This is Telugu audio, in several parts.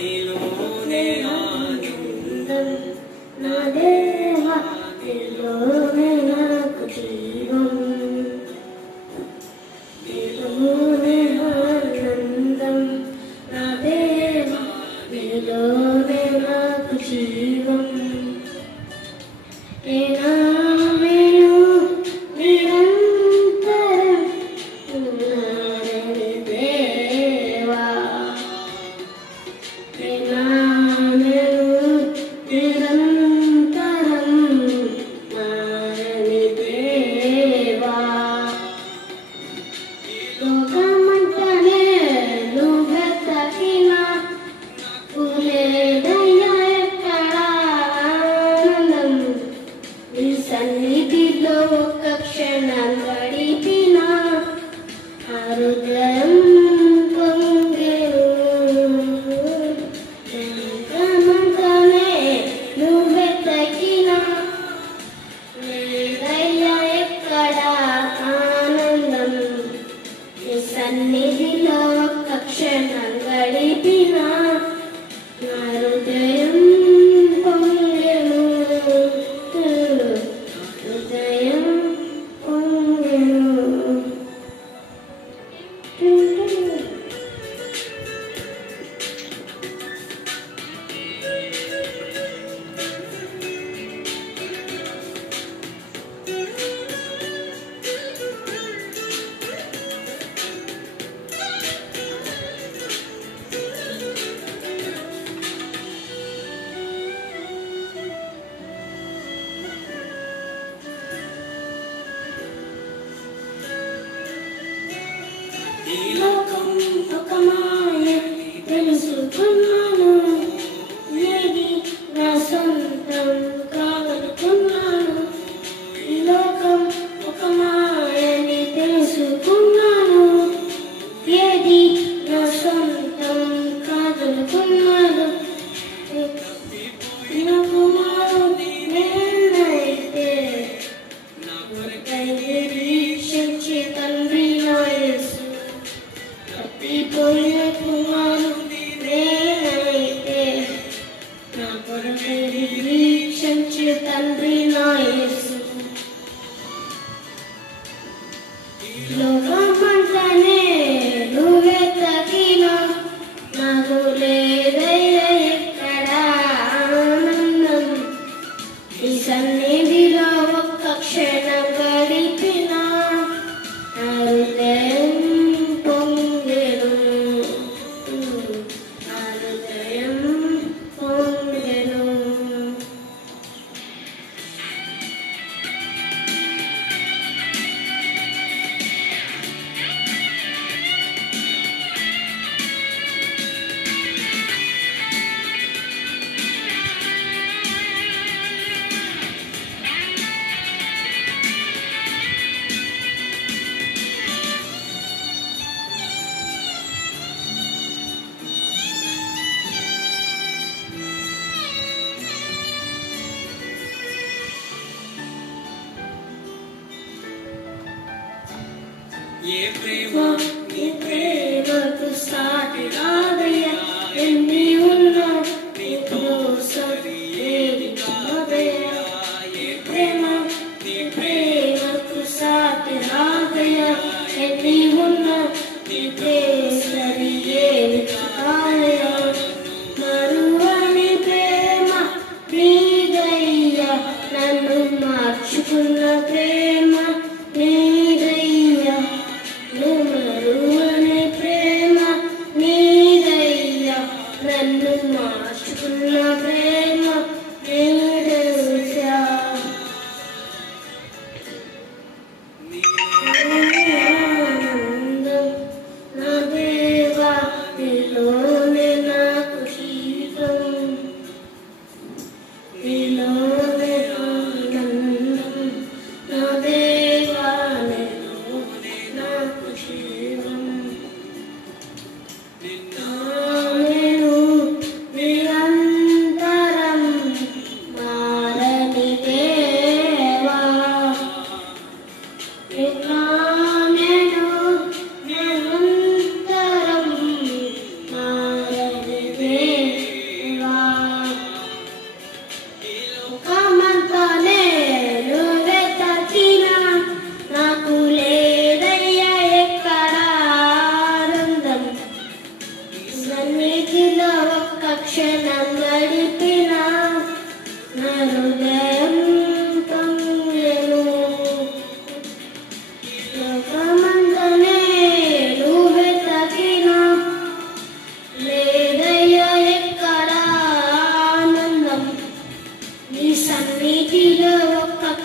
నీలోనే ఆనందం నా దేవా నీలోనే నాకు జీవం నీలోనే ఆనందం నా దేవా నీలోనే నాకు జీవం సన్నిధిలో ఒక క్షణం గడిపిన హృదయం పొంగెను లోకమంతనే నువ్వే తగిన లేదయ్యా ఎక్కడ ఆనందం నీ సన్నిధిలో ఒక క్షణం గడిపిన హృదయం పొంగెను ఈ లోకం ఒక మాయ తెలుసుకున్నాను ఏది నా సొంతం కాదనుకున్నాను ఈ లోకం ఒక మాయని తెలుసుకున్నాను ఏది నా సొంతం కాదనుకున్నాను కుమారు నేనైతే నా కొరకై నిరీక్షించి తండ్రి నా యేసు తప్పిపోయిన కుమారు నేనైతే నా కొరకై నిరీక్షించి తండ్రి నా యేసు లోకమంతనే నువ్వే తగిన నాకు లేదయ్యా ఎక్కడ ఆనందం ఈ సన్నిధిలో ఒక్క క్షణం గడిపిన హృదయం పొంగెను హృదయం పొంగెను ఏ ప్రేమ నీ ప్రేమకు సాటి రాదయ్యా ఎన్ని ఉన్నా నీతో సరి ఏది కాదయ్యా ఏ ప్రేమ నీ ప్రేమకు సాటి రాదయ్యా ఎన్ని ఉన్నా నీతో సరి ఏది కాదయ్యా మరువని ప్రేమ నీదయ్యా నన్ను మార్చుకున్న ప్రేమ నీదయ్యా నువ్వు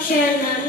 క్షణం